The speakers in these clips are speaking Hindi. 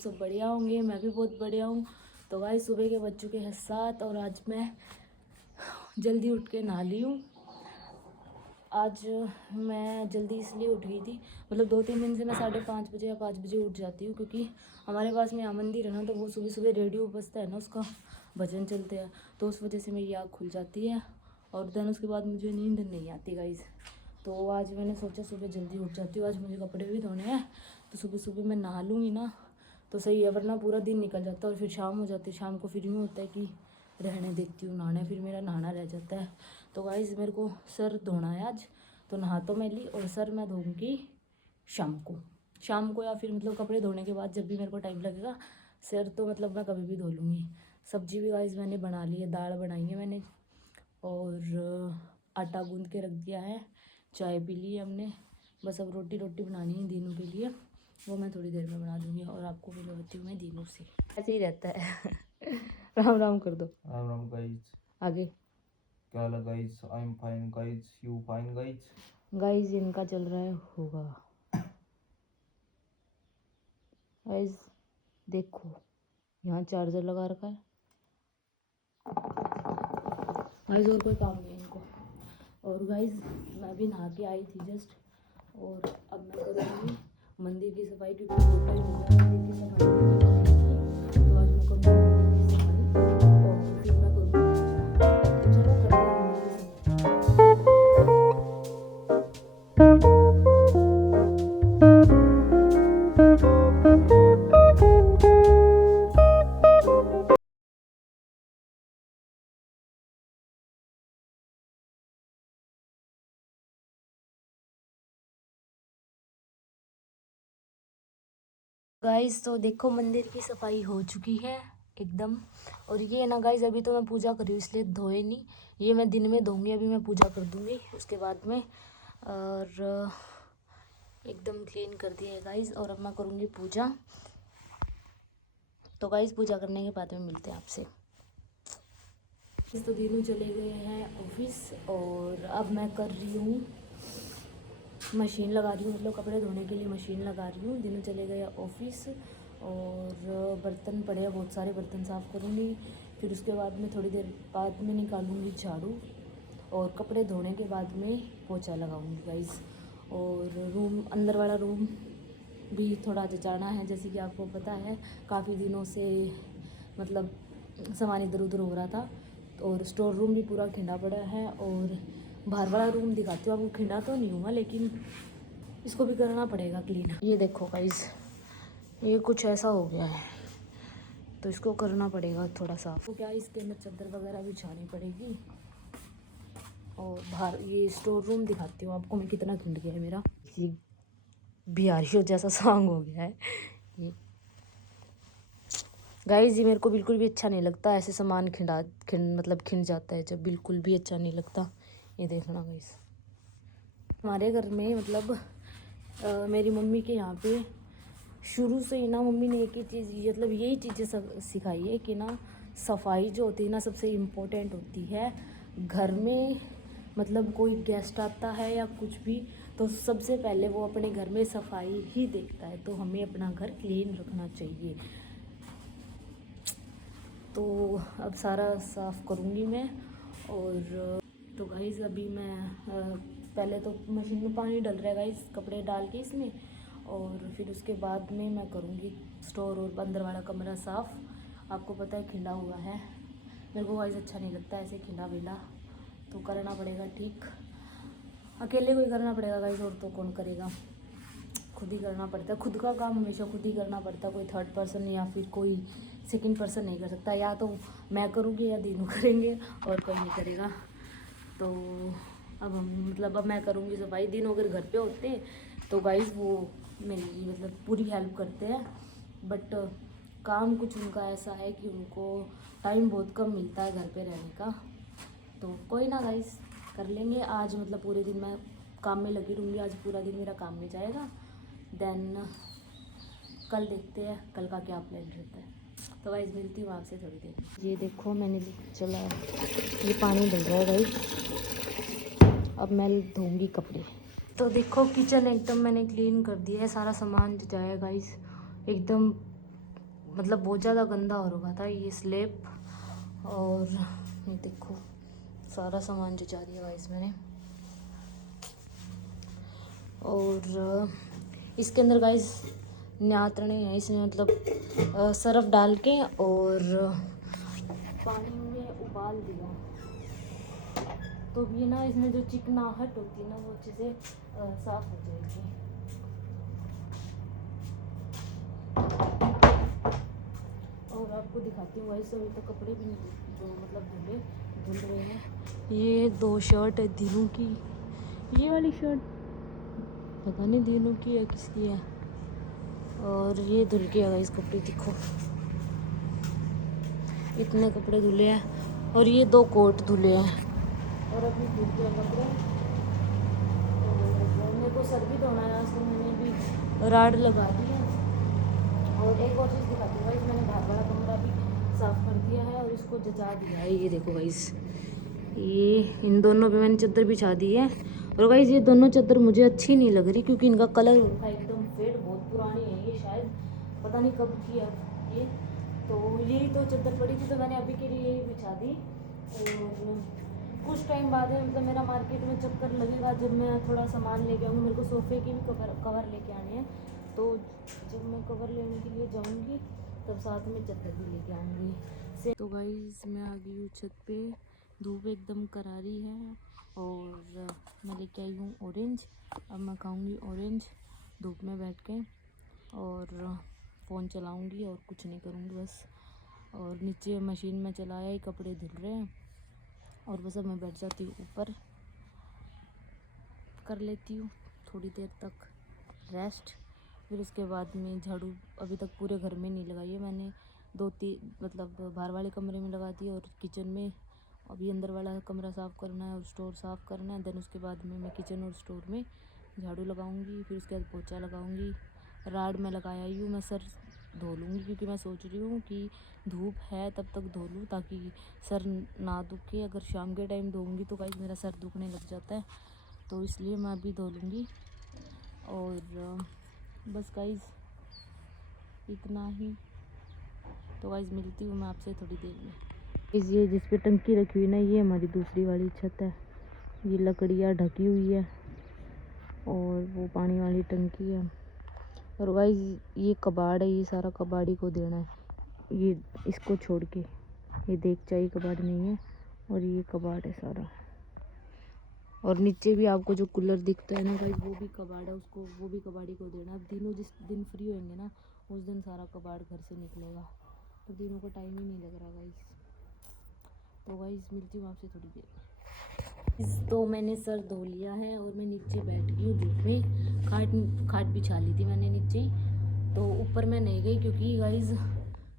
सब बढ़िया होंगे, मैं भी बहुत बढ़िया हूँ। तो गाइस सुबह के बज चुके हैं 7 और आज मैं जल्दी उठ के नहा ली हूँ। आज मैं जल्दी इसलिए उठ गई थी, मतलब 2-3 दिन से मैं 5:30 बजे या 5 बजे उठ जाती हूँ, क्योंकि हमारे पास में यहाँ मंदिर है ना, तो वो सुबह सुबह रेडियो बजता है ना, उसका भजन चलते हैं, तो उस वजह से मेरी आँख खुल जाती है और देन उसके बाद मुझे नींद नहीं आती गाइस। तो आज मैंने सोचा सुबह जल्दी उठ जाती हूँ। आज मुझे कपड़े भी धोने हैं, तो सुबह सुबह मैं नहा लूँगी ना तो सही है, वरना पूरा दिन निकल जाता है और फिर शाम हो जाती है। शाम को फिर यूँ होता है कि रहने देती हूँ नहाने, फिर मेरा नहाना रह जाता है। तो गाइस मेरे को सर धोना है आज, तो नहा तो मैं ली और सर मैं धोऊँगी शाम को या फिर मतलब कपड़े धोने के बाद जब भी मेरे को टाइम लगेगा। सर तो मतलब मैं कभी भी धो लूँगी। सब्जी भी गाइस मैंने बना ली है, दाल बनाई है मैंने और आटा गूंद के रख दिया है, चाय पी ली है हमने। बस अब रोटी बनानी है दीनू के लिए, वो मैं थोड़ी देर में बना दूँगी और आपको भी मिलती हूँ मैं दीनू से। ऐसे ही रहता है। राम राम कर दो। राम राम गाइज। आगे क्या हाल है guys? I am fine guys, you fine guys? Guys इनका चल रहा है होगा। गाइस देखो यहाँ चार्जर लगा रखा है गाइस, और कोई काम नहीं है इनको। और गाइस मैं भी नहा के आई थी जस्ट, और अब मैं करूँगी मंदिर की सफाई, क्योंकि बहुत टाइम हो गया मंदिर की सफाई नहीं की। तो आज मैं करूँगी मंदिर की सफाई और फिर मैं करूँगी पूजा। तो चलो करते हैं मंदिर की गाइस। तो देखो मंदिर की सफाई हो चुकी है एकदम। और ये ना गाइस अभी तो मैं पूजा कर रही हूँ इसलिए धोए नहीं, ये मैं दिन में धोऊंगी। अभी मैं पूजा कर दूंगी उसके बाद में, और एकदम क्लीन कर दिया है गाइस। और अब मैं करूँगी पूजा। तो गाइस पूजा करने के बाद में मिलते हैं आपसे। तो तीनों चले गए हैं ऑफिस और अब मैं कर रही हूँ मशीन लगा रही हूँ, मतलब कपड़े धोने के लिए मशीन लगा रही हूँ। दिनों चले गए ऑफिस और बर्तन पड़े हैं, बहुत सारे बर्तन साफ़ करूँगी। फिर उसके बाद में थोड़ी देर बाद में निकालूँगी झाड़ू और कपड़े धोने के बाद में पोछा लगाऊँगी गाइस। और रूम अंदर वाला रूम भी थोड़ा जचाना है, जैसे कि आपको पता है काफ़ी दिनों से मतलब सामान इधर उधर हो रहा था। और स्टोर रूम भी पूरा खिंडा पड़ा है और बाहर वाला रूम दिखाती हूँ आपको। खिंडा तो नहीं हुआ लेकिन इसको भी करना पड़ेगा क्लीन। ये देखो गाइस ये कुछ ऐसा हो गया है, तो इसको करना पड़ेगा थोड़ा सा। तो क्या इसके अंदर चादर वगैरह बिछानी पड़ेगी। और बाहर ये स्टोर रूम दिखाती हूँ आपको मैं कितना खिंड गया है मेरा। ये बिहारियों जैसा सॉन्ग हो गया है ये गाइस। ये मेरे को बिल्कुल भी अच्छा नहीं लगता ऐसे सामान मतलब खिंड जाता है जब, बिल्कुल भी अच्छा नहीं लगता। ये देखना गाइस हमारे घर में मतलब मेरी मम्मी के यहाँ पे शुरू से ही ना मम्मी ने एक ही चीज़ मतलब यही चीज़ें सिखाई है कि ना सफाई जो होती है ना सबसे इम्पोर्टेंट होती है घर में। मतलब कोई गेस्ट आता है या कुछ भी, तो सबसे पहले वो अपने घर में सफाई ही देखता है, तो हमें अपना घर क्लीन रखना चाहिए। तो अब सारा साफ़ करूँगी मैं। और तो गाइस अभी मैं पहले तो मशीन में पानी डल रहा है गाइस, कपड़े डाल के इसमें, और फिर उसके बाद में मैं करूँगी स्टोर और अंदर वाला कमरा साफ़। आपको पता है खिंडा हुआ है, मेरे को गाइस अच्छा नहीं लगता ऐसे खिंडा विंडा, तो करना पड़ेगा ठीक। अकेले को ही करना पड़ेगा गाइस, और तो कौन करेगा, खुद ही करना पड़ता है। खुद का काम हमेशा खुद ही करना पड़ता है, कोई थर्ड पर्सन या फिर कोई सेकंड पर्सन नहीं कर सकता। या तो मैं करूँगी या दीनू करेंगे और कोई नहीं करेगा। तो अब हम मतलब अब मैं करूँगी सफाई। दिन अगर घर पे होते तो गाइस वो मेरी मतलब पूरी हेल्प करते हैं, बट काम कुछ उनका ऐसा है कि उनको टाइम बहुत कम मिलता है घर पे रहने का। तो कोई ना गाइस कर लेंगे। आज मतलब पूरे दिन मैं काम में लगी रहूँगी, आज पूरा दिन मेरा काम में जाएगा। देन कल देखते हैं कल का क्या प्लान रहता है। तो गाइस मिलती हूँ आपसे थोड़ी देर। ये देखो मैंने चला ये पानी डल रहा है गाइस, अब मैं धोऊंगी कपड़े। तो देखो किचन एकदम मैंने क्लीन कर दिया है, सारा सामान जाए गाइस एकदम मतलब बहुत ज़्यादा गंदा हो रखा था ये स्लेब। और ये देखो सारा सामान जो जा दिया गाइस मैंने। और इसके अंदर गाइस नियंत्रण है, इसमें मतलब सरफ डाल के और पानी में उबाल दिया तो ये ना इसमें जो चिकनाहट होती है ना वो अच्छे से साफ हो जाएगी। और आपको दिखाती हूँ गाइस, अभी तक कपड़े भी नहीं मतलब धुल रहे हैं। ये 2 शर्ट है दिनों की, ये वाली शर्ट पता नहीं दिनों की है किसकी है। और ये धुल के है गाइस कपड़े, देखो इतने कपड़े धुले हैं। और ये 2 कोट धुले हैं और अभी धुल के कपड़े। और मेरे को सर भी धोना है आज, तो मैंने भी राड लगा दी है। और एक और चीज़ दिखाती हूँ गाइस, मैंने बाहर वाला कमरा भी साफ़ कर दिया है और इसको जचा दिया है। ये देखो गाइस, ये इन दोनों पे मैंने चादर बिछा दी है। और गाइस ये दोनों चादर मुझे अच्छी नहीं लग रही क्योंकि इनका कलर एकदम फेड, बहुत पुरानी है ये, शायद पता नहीं कब की है ये। तो यही तो चादर पड़ी थी तो मैंने अभी के लिए यही बिछा दी। और कुछ टाइम बाद में मतलब मेरा मार्केट में चक्कर लगेगा जब मैं थोड़ा सामान लेके आऊँगी। मेरे को सोफ़े के भी कवर लेके आने हैं, तो जब मैं कवर लेने के लिए जाऊँगी तब साथ में चादर भी लेके आऊँगी। तो गाइस मैं आ गई हूँ छत पे, धूप एकदम करारी है और मैं लेके आई हूँ ऑरेंज। अब मैं खाऊँगी ऑरेंज धूप में बैठ के और फ़ोन चलाऊँगी और कुछ नहीं करूँगी बस। और नीचे मशीन में चलाया ही कपड़े धुल रहे हैं और बस अब मैं बैठ जाती हूँ ऊपर, कर लेती हूँ थोड़ी देर तक रेस्ट। फिर उसके बाद में झाड़ू अभी तक पूरे घर में नहीं लगाई है मैंने, 2-3 मतलब बाहर वाले कमरे में लगा दी और किचन में। अभी अंदर वाला कमरा साफ़ करना है और स्टोर साफ़ करना है। देन उसके बाद में मैं किचन और स्टोर में झाड़ू लगाऊंगी। फिर उसके बाद पोछा लगाऊंगी। राड में लगाया ही हूँ, मैं सर धो लूँगी क्योंकि मैं सोच रही हूँ कि धूप है तब तक धो लूँ ताकि सर ना दुखे। अगर शाम के टाइम धोऊँगी तो गाइस मेरा सर दुखने लग जाता है, तो इसलिए मैं अभी धो लूँगी। और बस गाइस इतना ही। तो गाइस मिलती हूँ मैं आपसे थोड़ी देर में। इस ये जिस पे टंकी रखी हुई ना, ये हमारी दूसरी वाली छत है। ये लकड़ियाँ ढकी हुई है और वो पानी वाली टंकी है। और गाइस ये कबाड़ है, ये सारा कबाड़ी को देना है, ये इसको छोड़ के। ये देख चाहिए कबाड़ नहीं है और ये कबाड़ है सारा। और नीचे भी आपको जो कूलर दिखता है ना गाइस, वो भी कबाड़ है, उसको वो भी कबाड़ी को देना। अब दिनों जिस दिन फ्री होंगे ना उस दिन सारा कबाड़ घर से निकलेगा, तो दिनों को टाइम ही नहीं लग रहा गाइस। तो गाइस मिलती हूँ आपसे थोड़ी देर। तो मैंने सर धो लिया है और मैं नीचे बैठ गई हूँ धूप में। खाट बिछा ली थी मैंने नीचे, तो ऊपर मैं नहीं गई क्योंकि गाइस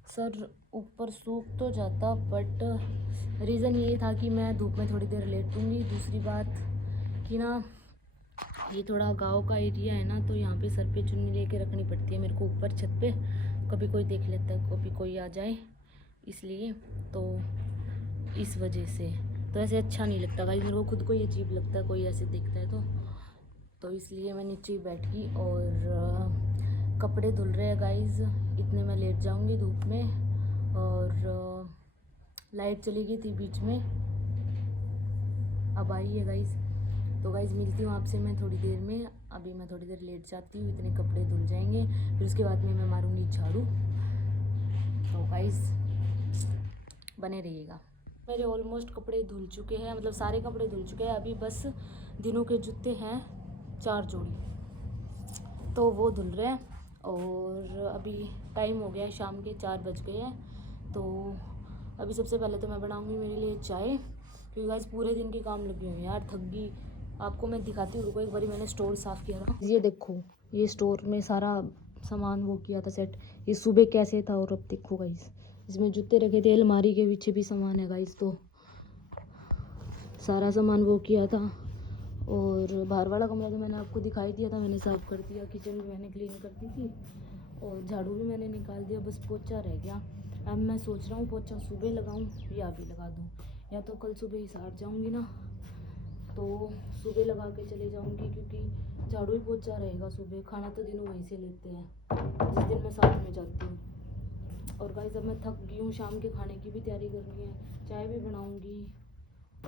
सर ऊपर सूख तो जाता, बट रीज़न ये था कि मैं धूप में थोड़ी देर लेटूंगी। दूसरी बात कि ना ये थोड़ा गांव का एरिया है ना, तो यहाँ पे सर पे चुन्नी लेके रखनी पड़ती है मेरे को ऊपर छत पे। कभी कोई देख लेता है, कभी कोई आ जाए, इसलिए तो इस वजह से तो ऐसे अच्छा नहीं लगता गाइस, मेरे को खुद को ही अजीब लगता है कोई ऐसे देखता है तो इसलिए मैं नीचे ही बैठ गई। और कपड़े धुल रहे हैं गाइस, इतने में लेट जाऊंगी धूप में। और लाइट चली गई थी बीच में, अब आई है गाइस। तो गाइस मिलती हूँ आपसे मैं थोड़ी देर में। अभी मैं थोड़ी देर लेट जाती हूँ, इतने कपड़े धुल जाएंगे, फिर उसके बाद में मैं मारूंगी झाड़ू। तो गाइस बने रहिएगा। मेरे ऑलमोस्ट कपड़े धुल चुके हैं, मतलब सारे कपड़े धुल चुके हैं। अभी बस दिनों के जूते हैं 4 जोड़ी, तो वो धुल रहे हैं। और अभी टाइम हो गया है, शाम के 4 बज गए हैं। तो अभी सबसे पहले तो मैं बनाऊंगी मेरे लिए चाय, क्योंकि गाइस पूरे दिन के काम लगे हुए हैं यार, थक गई। आपको मैं दिखाती हूँ, रुको एक बारी मैंने स्टोर साफ़ किया था। ये देखो, ये स्टोर में सारा सामान वो किया था सेट। ये सुबह कैसे था और अब देखो गाइस, इसमें जूते रखे थे, अलमारी के पीछे भी सामान है गाइस, तो सारा सामान वो किया था। और बाहर वाला कमरा तो मैंने आपको दिखाई दिया था, मैंने साफ़ कर दिया। किचन भी मैंने क्लीन कर दी थी और झाड़ू भी मैंने निकाल दिया, बस पोछा रह गया। अब मैं सोच रहा हूँ पोछा सुबह लगाऊँ या अभी लगा दूँ, या तो कल सुबह ही सार जाऊँगी ना, तो सुबह लगा के चले जाऊँगी, क्योंकि झाड़ू ही पोछा रहेगा सुबह। खाना तो दिनों वहीं से लेते हैं जिस दिन मैं साथ में जाती हूँ। और गाइस अब मैं थक गई हूँ, शाम के खाने की भी तैयारी करनी है, चाय भी बनाऊँगी।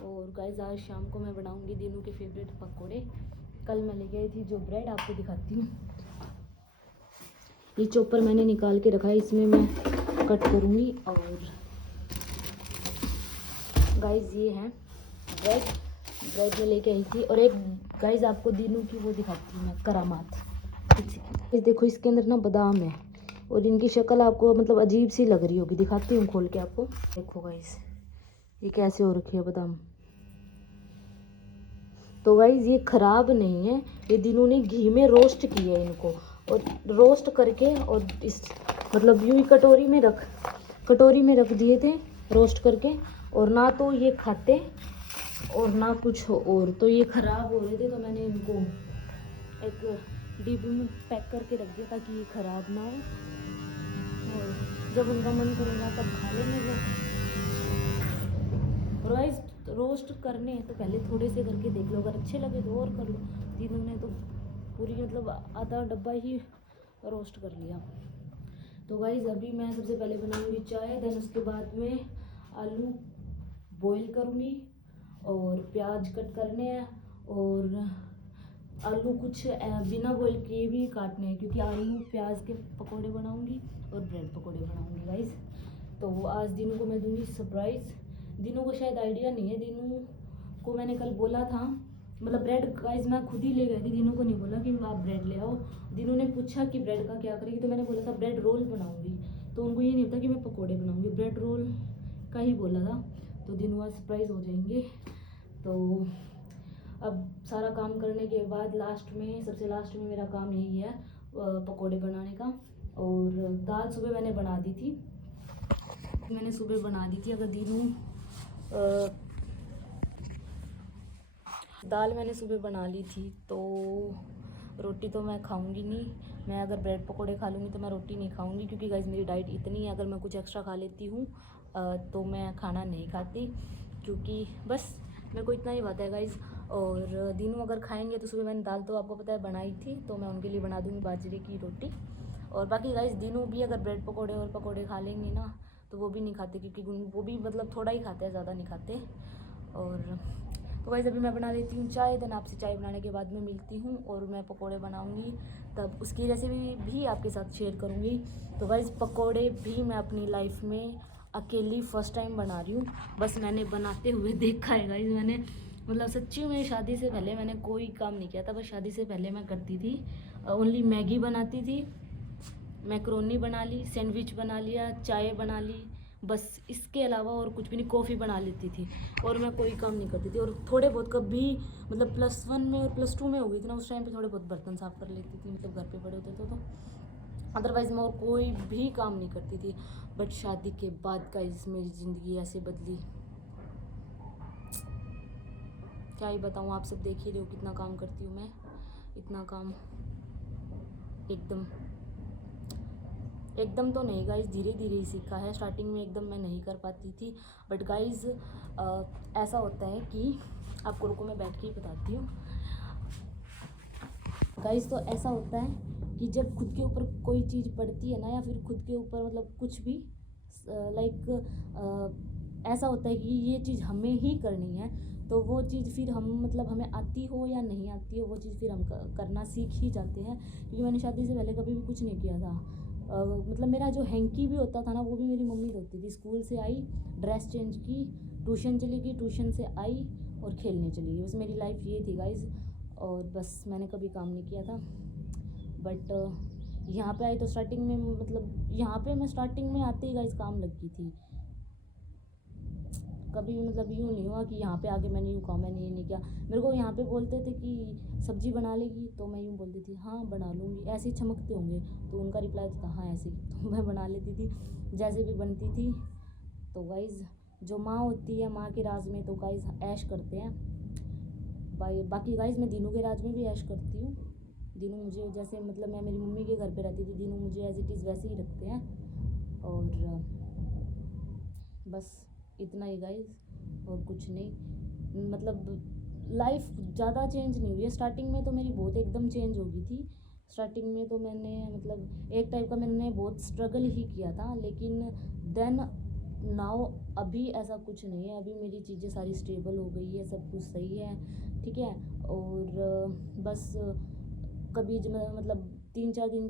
और गाइस आज शाम को मैं बनाऊँगी दीनू के फेवरेट पकोड़े। कल मैं ले गई थी जो ब्रेड, आपको दिखाती हूँ। ये चॉपर मैंने निकाल के रखा है, इसमें मैं कट करूँगी। और गाइस ये है ब्रेड में लेके आई थी। और एक गाइस आपको दीनू की वो दिखाती हूँ मैं, करामात। देखो इसके अंदर ना बादाम है और इनकी शक्ल आपको मतलब अजीब सी लग रही होगी, दिखाती हूँ खोल के आपको। देखो गाइस ये कैसे हो रखी है बादाम। तो गाइस ये खराब नहीं है, ये दीनू ने घी में रोस्ट किया है इनको, और रोस्ट करके और इस मतलब यूं ही कटोरी में रख दिए थे रोस्ट करके। और ना तो ये खाते और ना कुछ और, तो ये ख़राब हो रहे थे, तो मैंने इनको एक डिब्बे में पैक करके रख दिया ताकि ये ख़राब ना हो। और जब उनका मन करेगा तब खा लेंगे वो। राइस रोस्ट करने हैं तो पहले थोड़े से करके देख लो, अगर अच्छे लगे तो और कर लो। तीनों ने तो पूरी मतलब आधा डब्बा ही रोस्ट कर लिया। तो गाइस अभी मैं सबसे पहले बनाऊंगी चाय, देन उसके बाद में आलू बॉईल करूँगी और प्याज कट करने हैं। और आलू कुछ बिना बॉईल किए भी काटने हैं, क्योंकि आलू प्याज के पकोड़े बनाऊंगी और ब्रेड पकोड़े बनाऊंगी गाइस। तो आज दीनू को मैं दूंगी सरप्राइज़। दीनू को शायद आइडिया नहीं है, दीनू को मैंने कल बोला था, मतलब ब्रेड गाइस मैं खुद ही ले गई थी, दीनू को नहीं बोला कि आप ब्रेड ले आओ। दीनू ने पूछा कि ब्रेड का क्या करेगी, तो मैंने बोला था ब्रेड रोल बनाऊंगी। तो उनको ये नहीं पता कि मैं पकोड़े बनाऊंगी, ब्रेड रोल का ही बोला था। तो दीनू आज सरप्राइज़ हो जाएंगे। तो अब सारा काम करने के बाद सबसे लास्ट में मेरा काम यही है पकोड़े बनाने का। और दाल सुबह मैंने बना दी थी, अगर दीनू दाल मैंने सुबह बना ली थी, तो रोटी तो मैं खाऊंगी नहीं। मैं अगर ब्रेड पकोड़े खा लूँगी तो मैं रोटी नहीं खाऊंगी, क्योंकि गाइस मेरी डाइट इतनी है, अगर मैं कुछ एक्स्ट्रा खा लेती हूँ तो मैं खाना नहीं खाती, क्योंकि बस मेरे को इतना ही बात है गाइस। और दीनू अगर खाएंगे तो सुबह मैंने दाल तो आपको पता है बनाई थी, तो मैं उनके लिए बना दूँगी बाजरे की रोटी। और बाकी गाइस दीनू भी अगर ब्रेड पकोड़े और पकोड़े खा लेंगे ना तो वो भी नहीं खाते, क्योंकि वो भी मतलब थोड़ा ही खाते हैं, ज़्यादा नहीं खाते। और तो गाइस अभी मैं बना लेती हूँ चाय, देन आपसे चाय बनाने के बाद में मिलती हूँ। और मैं पकोड़े बनाऊँगी तब उसकी रेसिपी भी आपके साथ शेयर करूँगी। तो गाइस पकोड़े भी मैं अपनी लाइफ में अकेली फ़र्स्ट टाइम बना रही हूँ, बस मैंने बनाते हुए देखा है गाइस। मैंने मतलब सच्ची में शादी से पहले मैंने कोई काम नहीं किया था, बस शादी से पहले मैं करती थी ओनली मैगी बनाती थी, मैक्रोनी बना ली, सैंडविच बना लिया, चाय बना ली, बस इसके अलावा और कुछ भी नहीं। कॉफ़ी बना लेती थी और मैं कोई काम नहीं करती थी। और थोड़े बहुत कभी मतलब +1 में और +2 में हो गई थी ना, उस टाइम पे थोड़े बहुत बर्तन साफ़ कर लेती थी, मतलब घर पे पड़े होते थे तो। अदरवाइज़ मैं और कोई भी काम नहीं करती थी। बट शादी के बाद गाइस मेरी ज़िंदगी ऐसे बदली, क्या ही बताऊँ। आप सब देख ही रहे हो कितना काम करती हूँ मैं। इतना काम एकदम तो नहीं गाइस, धीरे धीरे ही सीखा है। स्टार्टिंग में एकदम मैं नहीं कर पाती थी। बट गाइस ऐसा होता है कि आपको, रुको मैं बैठ के ही बताती हूँ गाइस। तो ऐसा होता है कि जब खुद के ऊपर कोई चीज़ पड़ती है ना, या फिर खुद के ऊपर मतलब कुछ भी ऐसा होता है कि ये चीज़ हमें ही करनी है, तो वो चीज़ फिर हम मतलब हमें आती हो या नहीं आती हो, वो चीज़ फिर हम करना सीख ही जाते हैं। क्योंकि मैंने शादी से पहले कभी भी कुछ नहीं किया था। मतलब मेरा जो हैंकी भी होता था ना, वो भी मेरी मम्मी धोती थी। स्कूल से आई, ड्रेस चेंज की, ट्यूशन चली गई, ट्यूशन से आई और खेलने चली गई, बस मेरी लाइफ ये थी गाइज। और बस मैंने कभी काम नहीं किया था। बट यहाँ पे आई तो स्टार्टिंग में मतलब यहाँ पे मैं स्टार्टिंग में आते ही गाइज काम लग गई थी। कभी भी मतलब यूँ नहीं हुआ कि यहाँ पे आके मैंने यूँ कहा, मैंने ये नहीं किया। मेरे को यहाँ पे बोलते थे कि सब्जी बना लेगी, तो मैं यूँ बोलती थी हाँ बना लूँगी, ऐसे ही चमकते होंगे, तो उनका रिप्लाई था हाँ ऐसे ही, तो मैं बना लेती थी जैसे भी बनती थी। तो गाइज़ जो माँ होती है, माँ के राज में तो गाइज़ ऐश करते हैं। बाकी गाइज़ मैं दीनू के राज में भी ऐश करती हूँ। दीनू मुझे जैसे मतलब मैं मेरी मम्मी के घर पे रहती थी, दीनू मुझे एज इट इज़ वैसे ही रखते हैं। और बस इतना ही गाइस, और कुछ नहीं। मतलब लाइफ ज़्यादा चेंज नहीं हुई है। स्टार्टिंग में तो मेरी बहुत एकदम चेंज हो गई थी। स्टार्टिंग में तो मैंने मतलब एक टाइप का मैंने बहुत स्ट्रगल ही किया था, लेकिन देन नाउ अभी ऐसा कुछ नहीं है। अभी मेरी चीज़ें सारी स्टेबल हो गई है, सब कुछ सही है, ठीक है। और बस कभी जब मतलब 3-4 दिन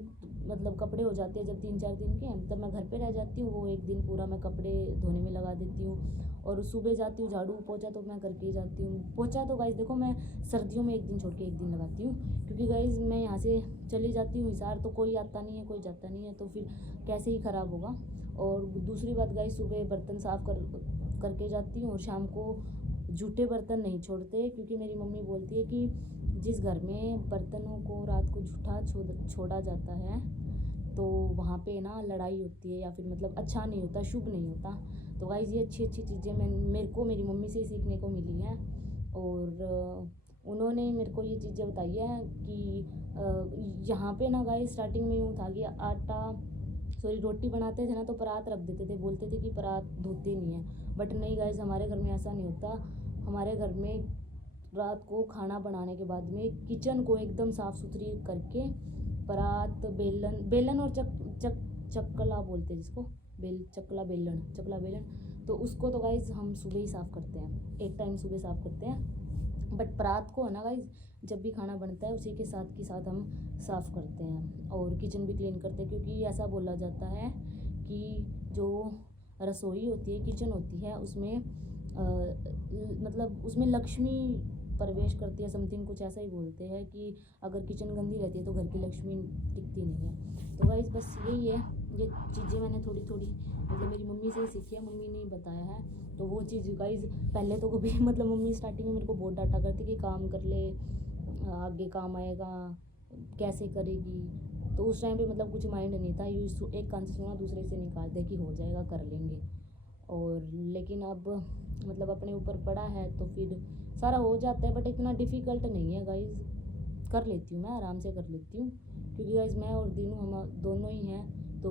मतलब कपड़े हो जाते हैं जब 3-4 दिन के, तब मैं घर पे रह जाती हूँ। वो एक दिन पूरा मैं कपड़े धोने में लगा देती हूँ। और सुबह जाती हूँ, झाड़ू पोछा तो मैं करके ही जाती हूँ। पोछा तो गाइस देखो मैं सर्दियों में एक दिन छोड़ के एक दिन लगाती हूँ, क्योंकि गाइस मैं यहाँ से चली जाती हूँ हिसार, तो कोई आता नहीं है, कोई जाता नहीं है, तो फिर कैसे ही ख़राब होगा। और दूसरी बात गाइस, सुबह बर्तन साफ़ करके जाती हूँ, और शाम को जूठे बर्तन नहीं छोड़ते, क्योंकि मेरी मम्मी बोलती है कि जिस घर में बर्तनों को रात को जूठा छोड़ा जाता है तो वहाँ पे ना लड़ाई होती है, या फिर मतलब अच्छा नहीं होता, शुभ नहीं होता। तो गाइस ये अच्छी अच्छी चीज़ें मेरे को मेरी मम्मी से ही सीखने को मिली हैं। और उन्होंने मेरे को ये चीज़ें बताई है कि यहाँ पे ना गाइस स्टार्टिंग में यूँ था कि रोटी बनाते थे ना तो परात रख देते थे, बोलते थे कि परात धोते नहीं है। बट नहीं गाइस, हमारे घर में ऐसा नहीं होता। हमारे घर में रात को खाना बनाने के बाद में किचन को एकदम साफ़ सुथरी करके परात, बेलन और चकला बोलते हैं जिसको, चकला बेलन, तो उसको तो गाइज़ हम सुबह ही साफ़ करते हैं, एक टाइम सुबह साफ़ करते हैं। बट परात को है ना गाइज़, जब भी खाना बनता है उसी के साथ हम साफ़ करते हैं, और किचन भी क्लीन करते हैं, क्योंकि ऐसा बोला जाता है कि जो रसोई होती है, किचन होती है, उसमें मतलब उसमें लक्ष्मी प्रवेश करती है, समथिंग कुछ ऐसा ही बोलते हैं कि अगर किचन गंदी रहती है तो घर की लक्ष्मी टिकती नहीं है। तो गाइस बस यही है, ये चीज़ें मैंने थोड़ी थोड़ी मतलब मेरी मम्मी से ही सीखी है, मम्मी ने ही बताया है। तो वो चीज़ गाइस पहले तो कभी मतलब मम्मी स्टार्टिंग में मेरे को बहुत डांटा करती कि काम कर ले, आगे काम आएगा, कैसे करेगी। तो उस टाइम पे मतलब कुछ माइंड नहीं था, यूँ एक कान से सुना दूसरे से निकाल दे कि हो जाएगा, कर लेंगे। और लेकिन अब मतलब अपने ऊपर पड़ा है तो फिर सारा हो जाता है, बट इतना डिफ़िकल्ट नहीं है गाइज़, कर लेती हूँ मैं, आराम से कर लेती हूँ। क्योंकि गाइज़ मैं और दीनू हम दोनों ही हैं, तो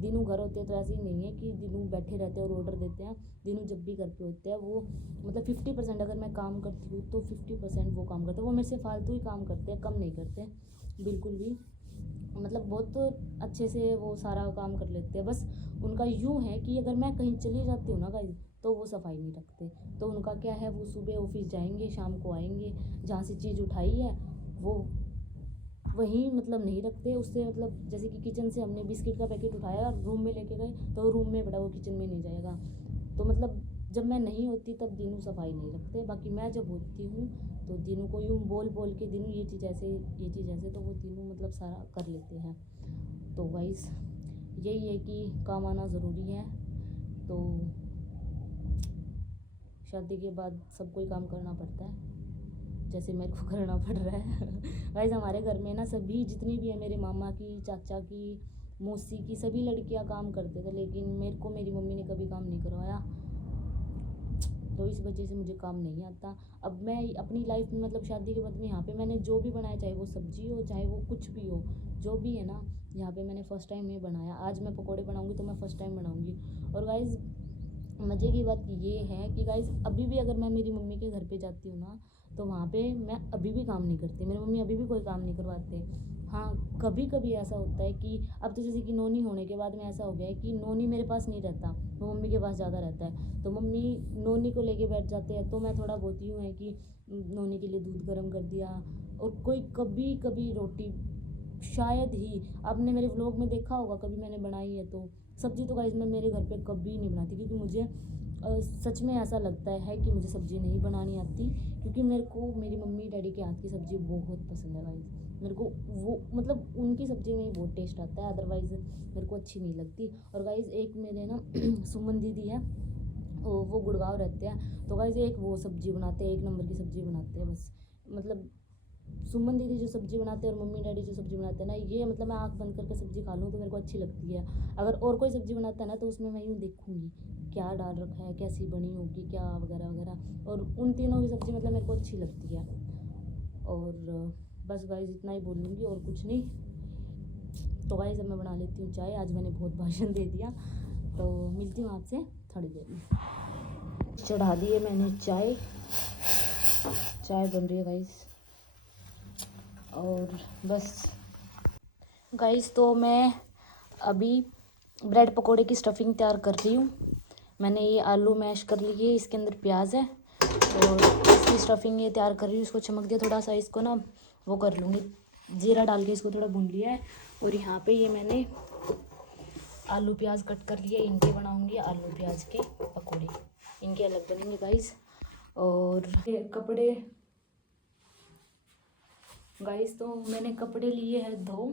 दीनू घर होते हैं तो ऐसे ही नहीं है कि दीनू बैठे रहते हैं और ऑर्डर देते हैं। दीनू जब भी घर पे होते हैं वो मतलब 50% अगर मैं काम करती हूँ तो 50% वो काम करते हैं। वो मेरे से फालतू ही काम करते हैं, कम नहीं करते बिल्कुल भी, मतलब बहुत अच्छे से वो सारा काम कर लेते हैं। बस उनका यूँ है कि अगर मैं कहीं चली जाती हूँ ना गाइज़, तो वो सफाई नहीं रखते। तो उनका क्या है, वो सुबह ऑफिस जाएंगे, शाम को आएंगे, जहाँ से चीज़ उठाई है वो वहीं मतलब नहीं रखते। उससे मतलब जैसे कि किचन से हमने बिस्किट का पैकेट उठाया रूम में लेके गए, तो रूम में पड़ा, वो किचन में नहीं जाएगा। तो मतलब जब मैं नहीं होती तब दीनू सफाई नहीं रखते, बाकी मैं जब होती हूँ तो दीनू को यूँ बोल के दीनू ये चीज़ ऐसे, ये चीज़ ऐसे, तो वो दीनू मतलब सारा कर लेते हैं। तो गाइस यही है कि काम आना ज़रूरी है। तो शादी के बाद सबको ही काम करना पड़ता है, जैसे मेरे को करना पड़ रहा है। गाइस हमारे घर में ना सभी जितनी भी है, मेरे मामा की, चाचा की, मौसी की, सभी लड़कियां काम करते थे, लेकिन मेरे को मेरी मम्मी ने कभी काम नहीं करवाया। तो इस वजह से मुझे काम नहीं आता। अब मैं अपनी लाइफ में मतलब शादी के बाद में यहाँ पे मैंने जो भी बनाया, चाहे वो सब्जी हो, चाहे वो कुछ भी हो, जो भी है ना, यहाँ पे मैंने फ़र्स्ट टाइम ये बनाया। आज मैं पकोड़े बनाऊँगी तो मैं फ़र्स्ट टाइम बनाऊँगी। और गाइज़ मज़े की बात ये है कि गाइज़ अभी भी अगर मैं मेरी मम्मी के घर पे जाती हूँ ना, तो वहाँ पे मैं अभी भी काम नहीं करती, मेरी मम्मी अभी भी कोई काम नहीं करवाते। हाँ कभी कभी ऐसा होता है कि अब तो जैसे कि नोनी होने के बाद में ऐसा हो गया है कि नोनी मेरे पास नहीं रहता, वो मम्मी के पास ज़्यादा रहता है, तो मम्मी नोनी को लेके बैठ जाते हैं। तो मैं थोड़ा बहुत यूँ है कि नोनी के लिए दूध गर्म कर दिया, और कोई कभी कभी रोटी, शायद ही आपने मेरे व्लॉग में देखा होगा कभी मैंने बनाई है। तो सब्ज़ी तो गाइस मैं मेरे घर पे कभी नहीं बनाती, क्योंकि मुझे सच में ऐसा लगता है कि मुझे सब्ज़ी नहीं बनानी आती, क्योंकि मेरे को मेरी मम्मी डैडी के हाथ की सब्ज़ी बहुत पसंद है गाइस। मेरे को वो मतलब उनकी सब्ज़ी में ही बहुत टेस्ट आता है, अदरवाइज़ मेरे को अच्छी नहीं लगती। और गाइस एक मेरे ना सुमन दीदी है, वो गुड़गांव रहते हैं, तो गाइस एक वो सब्ज़ी बनाते हैं, एक नंबर की सब्ज़ी बनाते हैं। बस मतलब सुमन दीदी जो सब्ज़ी बनाते हैं और मम्मी डैडी जो सब्ज़ी बनाते हैं ना, ये मतलब मैं आँख बंद करके सब्ज़ी खा लूँ तो मेरे को अच्छी लगती है। अगर और कोई सब्ज़ी बनाता है ना, तो उसमें मैं यूँ देखूँगी क्या डाल रखा है, कैसी बनी होगी, क्या वगैरह वगैरह, और उन तीनों की सब्ज़ी मतलब मेरे को अच्छी लगती है। और बस गाइस इतना ही बोलूँगी और कुछ नहीं। तो गाइस अब मैं बना लेती हूँ चाय, आज मैंने बहुत भाषण दे दिया, तो मिलती हूँ आपसे थोड़ी देर में। चढ़ा दिए मैंने चाय, चाय बन रही है गाइस, और बस गाइस तो मैं अभी ब्रेड पकोड़े की स्टफिंग तैयार कर रही हूँ। मैंने ये आलू मैश कर लिए, इसके अंदर प्याज है और इसकी स्टफिंग ये तैयार कर रही हूँ। इसको चमक दिया थोड़ा सा, इसको ना वो कर लूँगी, जीरा डाल के इसको थोड़ा भून लिया है। और यहाँ पे ये मैंने आलू प्याज कट कर लिए, इनके बनाऊँगी आलू प्याज के पकोड़े, इनके अलग बनेंगे गाइस। और ये कपड़े गाइस तो मैंने कपड़े लिए हैं धो,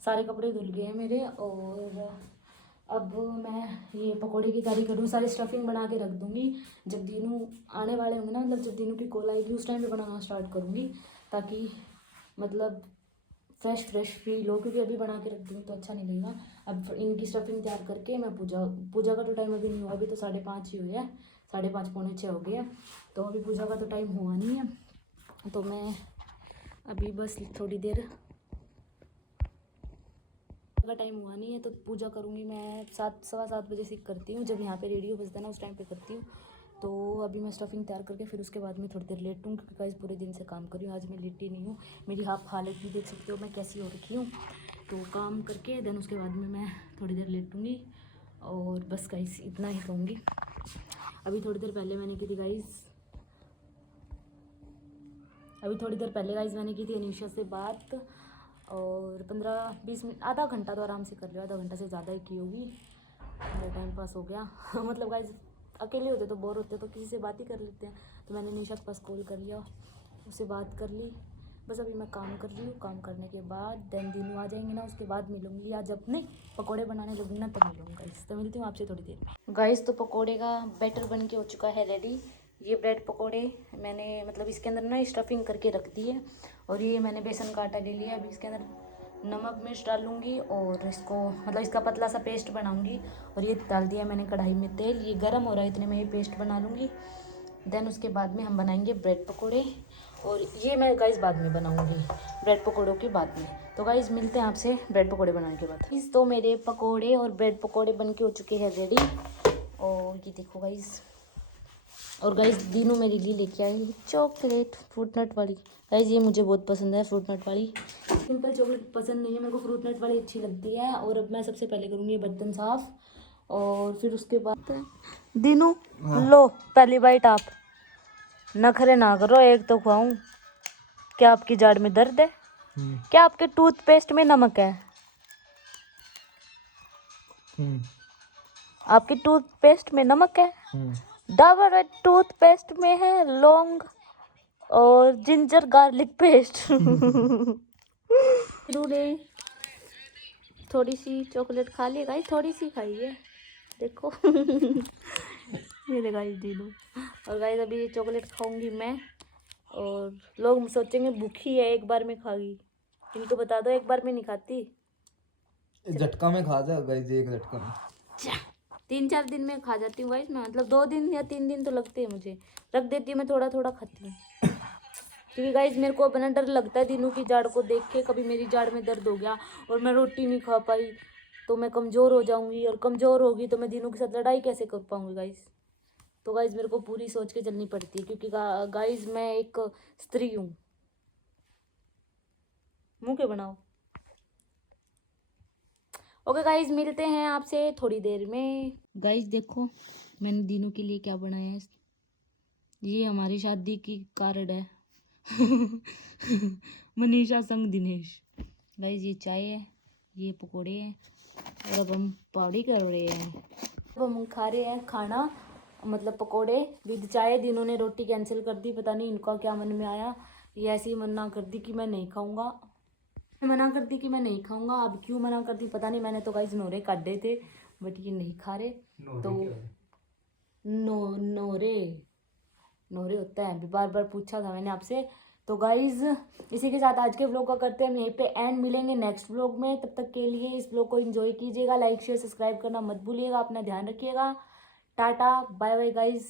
सारे कपड़े धुल गए हैं मेरे। और अब मैं ये पकोड़े की तैयारी करूँ, सारी स्टफिंग बना के रख दूँगी। जब दीनू आने वाले होंगे ना, मतलब जब दीनू की कॉल आएगी उस टाइम पे बनाना स्टार्ट करूँगी, ताकि मतलब फ्रेश फील हो, क्योंकि अभी बना के रख दूँगी तो अच्छा नहीं लगेगा। अब इनकी स्टफिंग तैयार करके मैं पूजा का तो टाइम अभी नहीं हुआ, अभी तो 5:30 ही हुए हैं, 5:30 पौने 6 हो गए हैं, तो अभी पूजा का तो टाइम हुआ नहीं है। तो मैं अभी बस थोड़ी देर का टाइम हुआ नहीं है तो पूजा करूँगी मैं 7 सवा 7 बजे से करती हूँ, जब यहाँ पे रेडियो बजता है ना उस टाइम पे करती हूँ। तो अभी मैं स्टफिंग तैयार करके फिर उसके बाद में थोड़ी देर लेटूँ, क्योंकि गाइस पूरे दिन से काम कर रही हूँ, आज मैं लेटी नहीं हूँ। मेरी हालत भी देख सकते हो मैं कैसी हो रखी हूँ। तो काम करके देन उसके बाद में मैं थोड़ी देर लेटूँगी और बस गाइस इतना ही कहूँगी। अभी थोड़ी देर पहले मैंने की थी अनीशा से बात, और 15-20 मिनट, आधा घंटा तो आराम से कर लिया, आधा घंटा से ज़्यादा ही की होगी। मेरा टाइम पास हो गया मतलब गाइस अकेले होते तो बोर होते तो किसी से बात ही कर लेते हैं, तो मैंने निशा के पास कॉल कर लिया, उससे बात कर ली। बस अभी मैं काम कर रही हूँ, काम करने के बाद देन दीनू आ जाएंगे ना, उसके बाद मिलूंगी। आज अपने पकोड़े बनाने लगूंगी ना तब मिलूंगी गाइस, तो मिलती हूँ आपसे थोड़ी देर में। गाइस तो पकोड़े का बैटर बन के हो चुका है रेडी। ये ब्रेड पकोड़े मैंने मतलब इसके अंदर ना स्टफिंग करके रख दी है, और ये मैंने बेसन का आटा ले लिया। अभी इसके अंदर नमक मिर्च डालूंगी और इसको मतलब इसका पतला सा पेस्ट बनाऊंगी। और ये डाल दिया मैंने कढ़ाई में तेल, ये गर्म हो रहा है, इतने में ये पेस्ट बना लूँगी। देन उसके बाद में हम बनाएंगे ब्रेड पकोड़े, और ये मैं गाइस बाद में बनाऊंगी ब्रेड पकोड़ों के बाद में। तो गाइस मिलते हैं आपसे ब्रेड पकोड़े बनाने के बाद। इस तो मेरे पकोड़े और ब्रेड पकोड़े बन के हो चुके हैं रेडी, और ये देखो गाइस। और गाइस दीनू मेरे लिए लेके आई चॉकलेट फ्रूट नट वाली। गाइस ये मुझे बहुत पसंद है फ्रूट नट वाली, सिंपल चॉकलेट पसंद नहीं है मेरे को, फ्रूट नट वाली अच्छी लगती है। और अब मैं सबसे पहले करूँगी बर्तन साफ, और फिर उसके बाद दीनू लो पहली बाइट आप, नखरे ना करो, एक तो खुआऊं। क्या आपकी जाड़ में दर्द है? क्या आपके टूथपेस्ट में नमक है? आपकी टूथपेस्ट में नमक है? डाबर रेड टूथपेस्ट में है लौंग और जिंजर गार्लिक पेस्ट ने थोड़ी सी चॉकलेट खा ली गाइस, थोड़ी सी खाई है देखो मेरे गाइस दीनू। और गाइस अभी ये चॉकलेट खाऊंगी मैं, और लोग सोचेंगे भूखी है एक बार में खागी, इनको बता दो एक बार में नहीं खाती, झटका में खा जा गाइस, एक झटका में 3-4 दिन में खा जाती हूँ गाइस मैं, मतलब 2 दिन या 3 दिन तो लगते हैं मुझे, रख देती हूँ मैं, थोड़ा थोड़ा खाती हूँ। क्योंकि गाइस मेरे को अपना डर लगता है दीनू की जाड़ को देख के, कभी मेरी जाड़ में दर्द हो गया और मैं रोटी नहीं खा पाई तो मैं कमज़ोर हो जाऊंगी, और कमज़ोर होगी तो मैं दीनू के साथ लड़ाई कैसे कर पाऊंगी गाइस। तो गाइस मेरे को पूरी सोच के चलनी पड़ती है, क्योंकि गाइस मैं एक स्त्री हूँ। मुँह के बनाओ। ओके गाइस मिलते हैं आपसे थोड़ी देर में। गाइस देखो मैंने दीनू के लिए क्या बनाया है, ये हमारी शादी की कार्ड है मनीषा संग दिनेश। गाइस ये चाय है, ये पकोड़े हैं, और अब हम पौड़ी कर रहे हैं। अब हम खा रहे हैं खाना, मतलब पकोड़े विद चाय। दिनों ने रोटी कैंसिल कर दी, पता नहीं इनका क्या मन में आया, ये ऐसे ही मना कर दी कि मैं नहीं खाऊंगा, अब क्यों मना कर दी पता नहीं। मैंने तो गाइस नोरे काटे थे बट ये नहीं खा रहे, तो नोरे होता है, बार बार पूछा था मैंने आपसे। तो गाइज इसी के साथ आज के व्लॉग का करते हैं हम यहीं पे एंड, मिलेंगे नेक्स्ट व्लॉग में। तब तक के लिए इस व्लॉग को एंजॉय कीजिएगा, लाइक शेयर सब्सक्राइब करना मत भूलिएगा, अपना ध्यान रखिएगा। Tata bye bye guys.